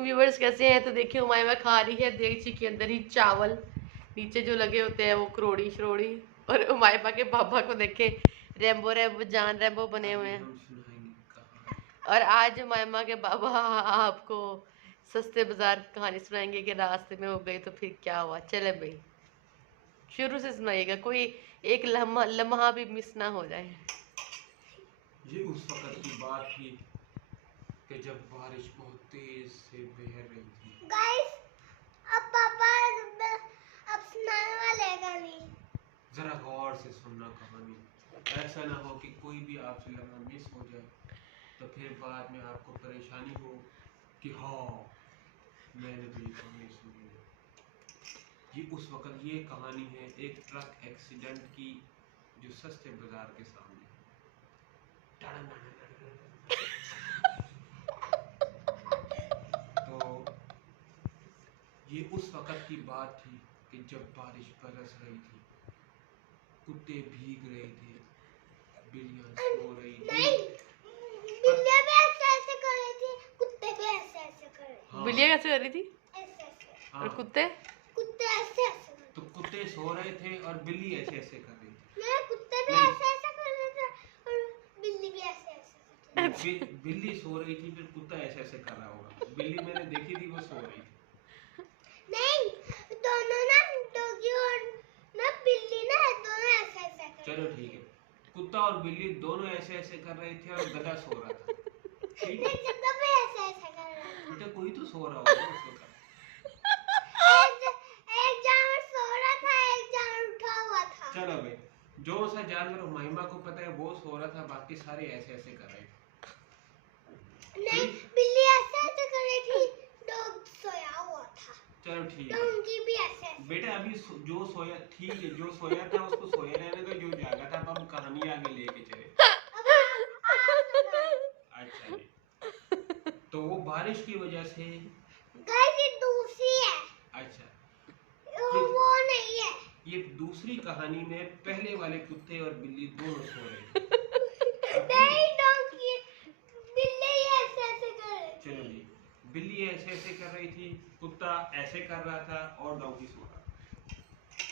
Viewers कैसे हैं? तो देखिए हुमायमा खा रही है देगची के अंदर ही चावल, नीचे जो लगे होते हैं वो करोड़ी शरोड़ी। और हुमायमा के पापा को देखे रैम्बो रैम्बो जान रैम्बो बने हुए हैं। और आज हुमायमा के बाबा आपको सस्ते बाजार की कहानी सुनाएंगे कि रास्ते में हो गई तो फिर क्या हुआ। चले भाई शुरू से सुनाइएगा, कोई एक लम्हा भी मिस ना हो जाए। ये उस वक्त की बात थी कि जब बारिश बहुत तेज से बह रही थी। गाइस, अब पापा अब सुनाने वाले हैं कहानी। जरा गौर से सुनना कहानी, ऐसा ना हो कि कोई भी आपसे लम्हा मिस हो जाए तो फिर बाद में आपको परेशानी हो कि हाँ मैंने तो ये कहानी सुनी है। ये उस वक्त ये कहानी है एक ट्रक एक्सीडेंट की जो सस्ते बाजार के सामने। तो ये उस वक्त की बात थी कि जब बारिश बरस रही थी, कुत्ते भीग रहे थे, बिल्लियां सो रही थी। नहीं, बिल्लियां भी ऐसे कर रही थी, कुत्ते भी ऐसे कर रहे थे। हाँ। बिल्लियां कैसे कर रही थी? ऐसे। और कुत्ते? कुत्ते ऐसे तो कुत्ते सो रहे थे और बिल्ली ऐसे ऐसे कर रही थी। नहीं, कुत्ते भी ऐसे कर रहे थे और बिल्ली भी ऐसे कर रही थी। बिल्ली सो रही थी, फिर कुत्ता ऐसे ऐसे कर रहा होगा। बिल्ली मैंने देखी थी, वो सो रही थी। नहीं, दोनों ना डॉगी और ना बिल्ली ना दोनों ऐसे कर रहे थे। चलो ठीक है, कुत्ता और बिल्ली दोनों ऐसे ऐसे कर रहे थे और गधा सो रहा था। ठीक है, गधा भी ऐसे कर रहा था। बेटा कोई तो सो रहा होगा उस वक्त। एक जानवर सो रहा था, एक जानवर उठा हुआ था। चलो भाई, जो सा जानवर महिमा को पता है वो सो रहा था, बाकी सारे ऐसे ऐसे कर रहे थे। नहीं, बिल्ली ऐसे कर रही थी, डॉग सोया हुआ था। चलो ठीक है, डॉगी भी ऐसे बेटा अभी जो सोया, ठीक है, जो सोया था उसको सोया रहने दो, जो जागा था अब हम कहानी आगे लेके चले। अच्छा जी, तो वो बारिश की वजह से गाइस ये दूसरी है। अच्छा, वो नहीं है। ये दूसरी कहानी में पहले वाले कुत्ते और बिल्ली दोनों सो रहे थे। नहीं, डॉगी बिल्ली ऐसे कर रही थी। चलो जी, बिल्ली ऐसे ऐसे कर रही थी, कुत्ता ऐसे कर रहा था और डॉगी सो रहा था।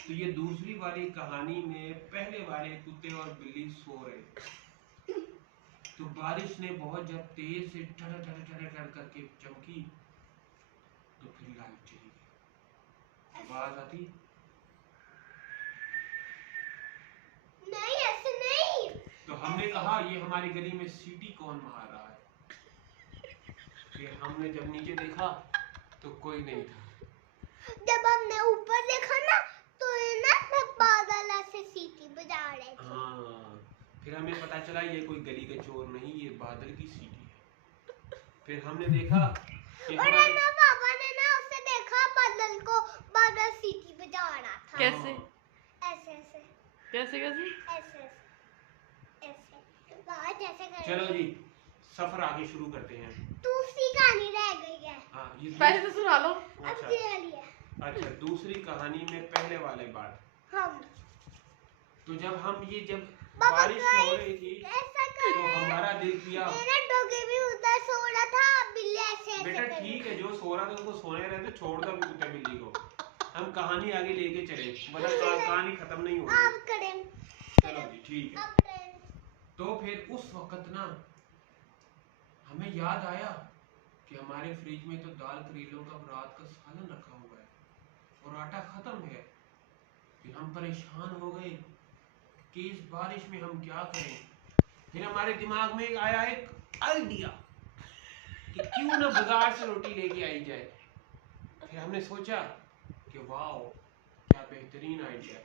तो ये दूसरी वाली कहानी में पहले वाले कुत्ते और बिल्ली सो रहे थे। तो बारिश ने बहुत जब तेज से ठड़ ठड़ ठड़ ठड़ करके चमकी तो फिर लाइट चली गई। आवाज आती? नहीं, ऐसे नहीं। तो हमने कहा ये हमारी गली में सीटी कौन मार रहा है। फिर हमने जब नीचे देखा तो कोई नहीं था। जब हमने ऊपर देखा ना तो ये ना बादल ऐसे सीटी बजा रहे थे। हाँ, फिर हमें पता चला ये कोई गली का चोर नहीं, ये बादल की सीटी है। फिर हमने देखा कि और ना पापा ने ना उसे देखा बादल को, बादल सीटी बजा रहा था। कैसे? ऐसे ऐसे कैसे कैसे? ऐसे ऐसे बहुत ऐसे कर। चलो जी, सफर आगे शुरू करते हैं। दूसरी कहानी रह गई है। हाँ, ये पहले तो सुना लो। अब ये वाली है। अच्छा, दूसरी कहानी में पहले वाले बात। हम तो जब बाबा बारिश हो रही थी ऐसा कर तो हमारा दिल किया, मेरा डॉगी भी उधर सो रहा था, बिल्ली ऐसे बेटा ठीक है, जो सो रहा था उनको सोने रहते, छोड़ दो अभी कुत्ते बिल्ली को, हम कहानी आगे लेके चले, मतलब कहानी खत्म नहीं होगी। अब करें। चलो जी ठीक है। अब करें। तो फिर उस वक्त ना हमें याद आया कि हमारे फ्रिज में तो दाल करेलों का रात का सालन रखा हुआ है और आटा खत्म है। फिर हम परेशान हो गए कि इस बारिश में हम क्या करें। फिर हमारे दिमाग में आया एक आइडिया कि क्यों ना बाजार से रोटी लेके आई जाए। फिर हमने सोचा कि वाओ क्या बेहतरीन आइडिया है।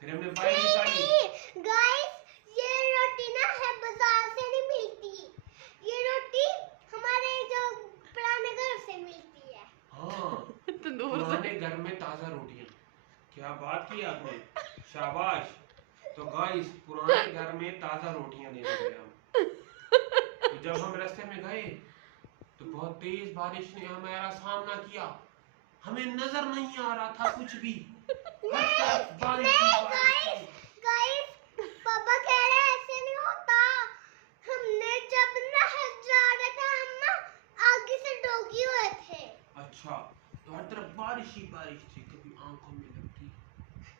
फिर हमने बाइक निकाली। गाइस, ये रोटी ना है बाजार से नहीं मिलती, ये रोटी हमारे जो पुराने घर से मिलती है। हाँ, पुराने घर में ताजा रोटियां। क्या बात की आपने, शाबाश। तो गाइस पुराने घर में ताजा रोटियां लेने गए हम। तो जब हम रास्ते में गए तो बहुत तेज बारिश ने हमारा सामना किया, हमें नजर नहीं आ रहा था कुछ भी। गाइस, पापा कह रहे हैं ऐसे नहीं होता। हमने जब नहर जा रहे थे हम ना आगे से डॉगी हुए थे। अच्छा, तो हर तरफ बारिश ही बारिश थी, कभी आंखों में लगती।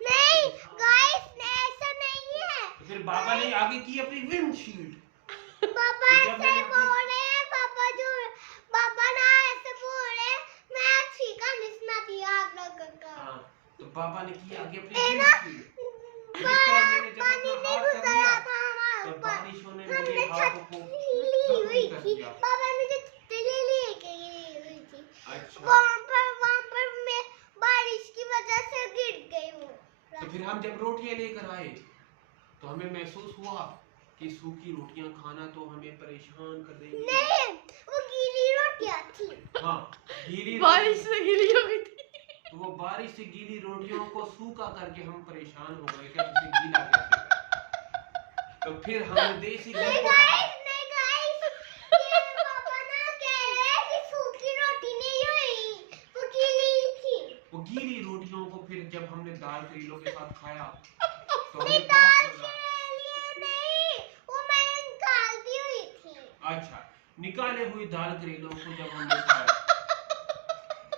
नहीं गाइस, ऐसा नहीं है। तो फिर बाबा ने आगे की अपनी विंडशील्ड। पापा तो जब ऐसे मैंने अपनी बोल रहे हैं, पापा ना ऐसे बोल रहे हैं, मैं छीका निसना थी आप लोगों का। हाँ, तो पापा ने की आगे अपनी ए ना, विंडशील्ड। तो इस तरह मैंने जब पानी अपना नहीं हाथ कर गुजरा लिया था हमारे तो ऊपर। बारिशों ने हमने मेरे हाथों छत को ली जख्मी हुई कर थी, दिया। पापा मुझे छतरी लेके गई हुई थी। अच्छा, वहाँ पर मैं बारिश की वजह से गिर गई हूँ। तो फिर हम जब रोटियां लेकर आए तो हमें महसूस हुआ कि सूखी रोटियां खाना तो हमें परेशान कर देगी। नहीं, वो गीली रोटियां थी। हाँ, गीली बारिश रोटी। से गीली हो गई थी। तो वो बारिश से गीली रोटियों को सूखा करके हम परेशान हो गए कि अब इसे गीला कैसे करें। तो फिर हमने देसी घी नहीं को कहा, नहीं गाइस, ये पापा ना कह रहे हैं कि सूखी रोटी नहीं हुई, वो गीली थी। वो गीली रोटियों को फिर जब हमने दाल करेलों के साथ खाया तो नहीं, हमें दाल बहुत मजा के लिए नहीं, वो मैंने निकाल दी हुई थी। आया। अच्छा, निकाले हुई दाल करेलों को जब हमने खाया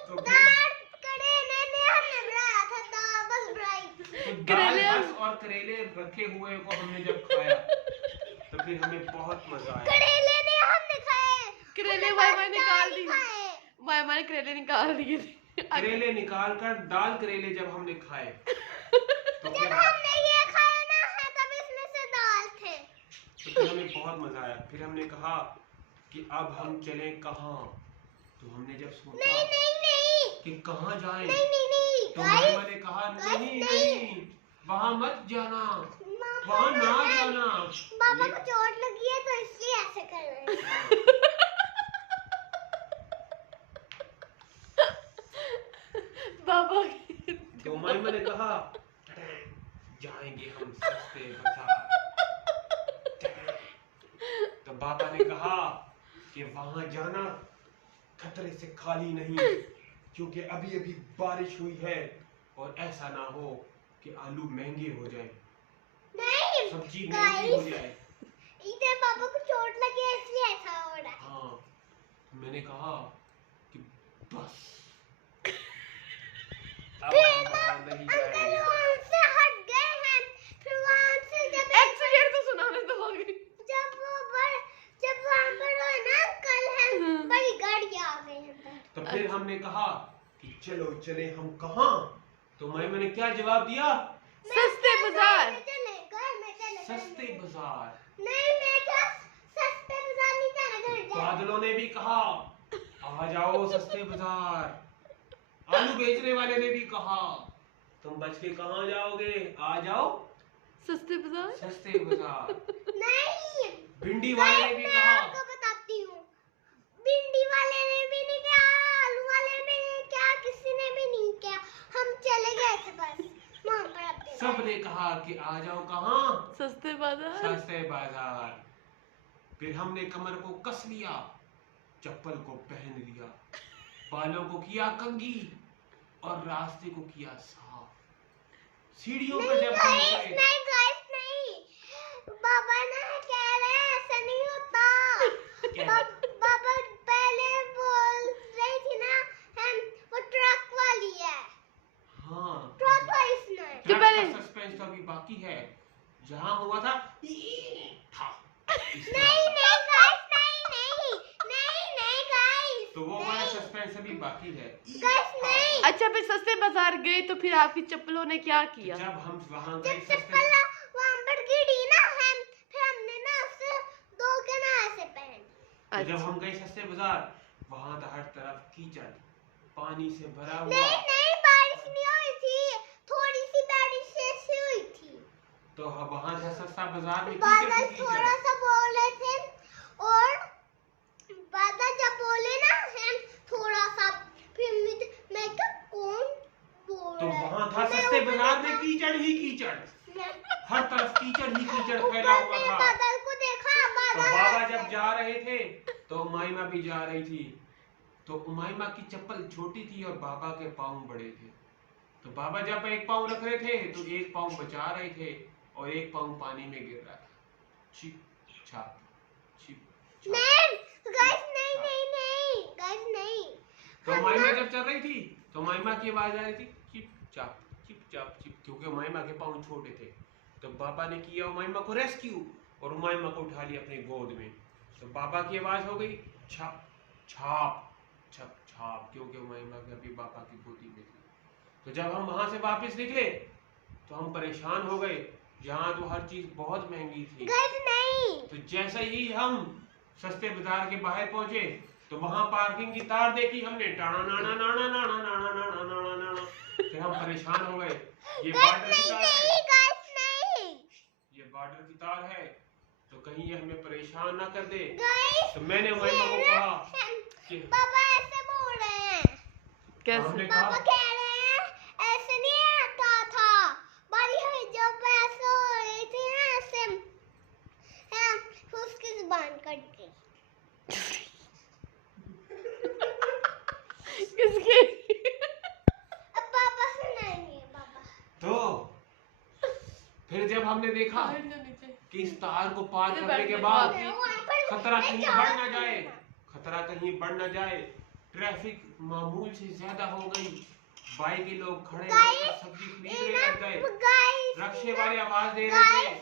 तो फिर दाल करेले ने हमने बनाया था, दाल बस बनाई थी। तो दाल करेले हम- बस और करेले रखे हुए को हमने जब खाया तो फिर हमें बहुत मजा आया। करेले ने हमने खाए, करेले हमने माई बस माई निकाल दाल ही दी। खाए। माई माई ने करेले निकाल दिए थे। करेले निकाल कर दाल करेले जब हमने खाए तो जब फिर हमने ये खाया ना है, तब इसमें से दाल थे। तो फिर हमें बहुत मजा आया। फिर हमने कहा कि अब हम चलें कहाँ। तो हमने जब सोचा नहीं नहीं नहीं कि कहाँ जाएं नहीं नहीं नहीं तो गाइस, मामा ने कहा गाइस, नहीं नहीं। नहीं वहाँ मत जाना, मामा वहाँ ना है। जाना। पापा को चोट लगी है तो इसलिए ऐसे कर रहे हैं। बाबा तो मामा ने कहा जाएंगे हम सस्ते बाजार। तो बाबा ने कहा कि वहां जाना खतरे से खाली नहीं, क्योंकि अभी अभी बारिश हुई है और ऐसा ना हो कि आलू महंगे हो जाए, नहीं सब्जी महंगी हो गाइस, जाए। इधर पापा को चोट लगी है इसलिए ऐसा हो रहा है। हाँ, मैंने कहा कि बस अब फिर हम ना वहाँ नहीं अंकल जाएंगे। वहाँ से हट गए हैं, फिर वहाँ से जब एक्सीडेंट तो सुनाने तो हो गई। जब वहाँ पर वो ना अंकल हैं, बड़ी गाड़ी आ गई है। तो फिर हमने कहा कि चलो चले हम कहाँ। तो मैंने क्या जवाब दिया? सस्ते बाजार। घर में चले। सस्ते बाजार। नहीं, मैं क्या सस्ते बाजार नहीं जाना, घर जाना। बादलों ने भी कहा आ जाओ सस्ते बाजार। आलू बेचने वाले ने भी कहा तुम बच के कहाँ जाओगे, आ जाओ सस्ते बाजार। सस्ते बाजार। नहीं, भिंडी वाले ने भी मैं कहा। आपको बताती हूँ, भिंडी वाले ने भी नहीं किया, आलू वाले ने भी नहीं किया, किसी ने भी नहीं किया। हम चले गए थे बस वहाँ पर अपने घर। सबने कहा कि आ जाओ कहाँ, सस्ते बाजार। सस्ते बाजार। फिर हमने कमर को कस लिया, चप्पल को पहन लिया, बालों को किया कंघी और रास्ते को किया साफ। सीढ़ियों पर जब हम उतरे नहीं गाइस, नहीं, बाबा ना कह रहे हैं ऐसा नहीं होता। बाबा पहले बोल रही थी ना, हम वो ट्रक वाली है, हाँ, ट्रक वाली सुनाए। कि ट्रक पहले- का सस्पेंस तो अभी बाकी है। जहाँ हुआ था था इस तरह नहीं था। नहीं गाइस, नहीं गाइस, तो वो वाला सस्पेंस अभी बाकी है। गाइस नहीं। अच्छा, फिर सस्ते बाजार गए तो फिर आपकी चप्पलों ने क्या किया? जब हम वहाँ गए जब सस्ते चप्पल वहाँ पर गिरी ना, हम फिर हमने ना उसे दो के ना ऐसे पहन ली। तो जब अच्छा। हम गए सस्ते बाजार, वहाँ तो हर तरफ कीचड़, पानी से भरा हुआ। नहीं बारिश नहीं हुई थी, थोड़ी सी बारिश ऐसी हुई थी। तो वहाँ था सस्ता बाजार में बादल कीचड़ ही थोड़ा कीचड़। सा बोले थे और बादल जब बोले ना हम थोड़ा सा, फिर मैं क्या कौन बोल तो रहा है? वहाँ था मैं सस्ते ऊपर बाजार में देखा, कीचड़ ही कीचड़, मैं हर तरफ कीचड़ ही कीचड़ फैला ऊपर हुआ में था। बादल को देखा, तो बादल बाबा जब जा रहे थे तो उमाइमा भी जा रही थी। तो उमाइमा की चप्पल छोटी थी और बाबा के पाँव बड़े थे। तो बाबा जब एक पाँव रख रहे थे तो एक पाँव बचा रहे थे और एक पाँव पानी में गिर रहा था। छिप छाप छिप छाप। नहीं गाइस, नहीं गाइस, नहीं, तो माइमा जब चल रही थी तो माइमा की आवाज आ रही थी चिप चाप चिप चाप चिप, क्योंकि माइमा के पाँव छोटे थे। तो पापा ने किया माइमा को रेस्क्यू और माइमा को उठा लिया अपनी गोद में। तो पापा की आवाज हो गई छप छाप छप छाप, क्योंकि माइमा के अभी पापा की गोदी में थी। तो जब हम वहां से वापस निकले तो हम परेशान हो गए, यहाँ तो हर चीज बहुत महंगी थी। नहीं। तो जैसे ही हम सस्ते बाजार के बाहर पहुंचे तो वहां पार्किंग की तार देखी हमने, टाना नाना नाना नाना नाना नाना नाना नाना। फिर हम परेशान हो गए, ये बॉर्डर की तार है, ये बॉर्डर की तार है, तो कहीं ये हमें परेशान ना कर दे। तो मैंने माइमा को कहा कि पापा ऐसे बोल रहे हैं। कैसे? हमने पापा कहा कह रहे हैं ऐसे नहीं आता था, बड़ी हुई जब ऐसे हो रही थी ना ऐसे, उसकी जुबान कट गई। किसके? अब पापा सुनाएंगे पापा। तो फिर जब हमने देखा बैठ जा नीचे। कि इस तार को पार इधर करने बैठ के जा, बाद वहाँ पर खतरा मैं कहीं जा बढ़ ना रही जाए, हूँ। खतरा कहीं बढ़ ना जाए, ट्रैफिक मामूल से ज्यादा हो गई, बाइक के लोग खड़े होकर सब्जी खरीदने लग गए, रक्शे वाले आवाज दे रहे थे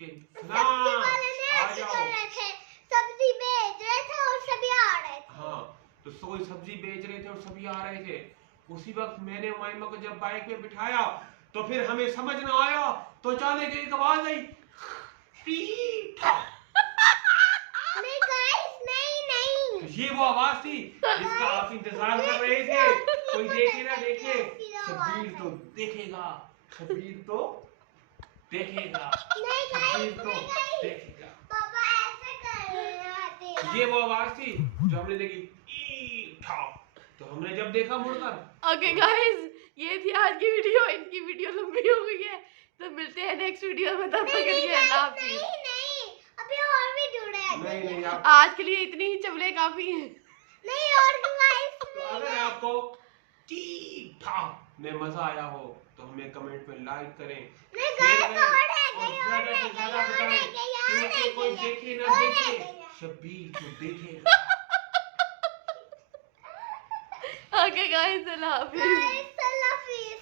कि सब्जी वाले ने आ ऐसे जाओ। कर रहे थे, सब्जी बेच रहे थे और सभी आ रहे थे। हाँ, तो कोई सब्जी बेच रहे थे और सभी आ रहे थे। उसी वक्त मैंने माइमा को जब बाइक पे बिठाया तो फिर हमें समझ ना आया तो अचानक एक आवाज आई, नहीं गाइस, नहीं। तो ये वो आवाज थी जिसका आप इंतजार कर रहे थे। कोई देखे ना देखे, शब्बीर तो देखेगा, शब्बीर तो देखेगा, नहीं शब्बीर गाइस, तो नहीं गाइस। देखेगा। पापा ऐसे कर रहे हैं। ये वो आवाज थी जो हमने देखी, तो हमने जब देखा मुड़कर। ओके गाइस, ये थी आज की वीडियो। इनकी वीडियो लंबी हो गई है, तो मिलते हैं नेक्स्ट वीडियो में। तब तक के लिए अल्लाह हाफिज़। नहीं, अभी और भी जुड़े हैं। नहीं आप आज के लिए इतनी ही चबले काफी हैं। नहीं और गाइस, तो अगर आपको ठीक ठाक में मजा आया हो तो हमें कमेंट में लाइक करें, नहीं शेयर गाइस, करें और है और गई, ज्यादा से ज्यादा बताएं, क्योंकि कोई देखे ना और देखे, है गई। शब्बीर तो देखेगा। ओके गाइस, अल्लाह हाफिज़। गाइस, अल्लाह हाफिज़।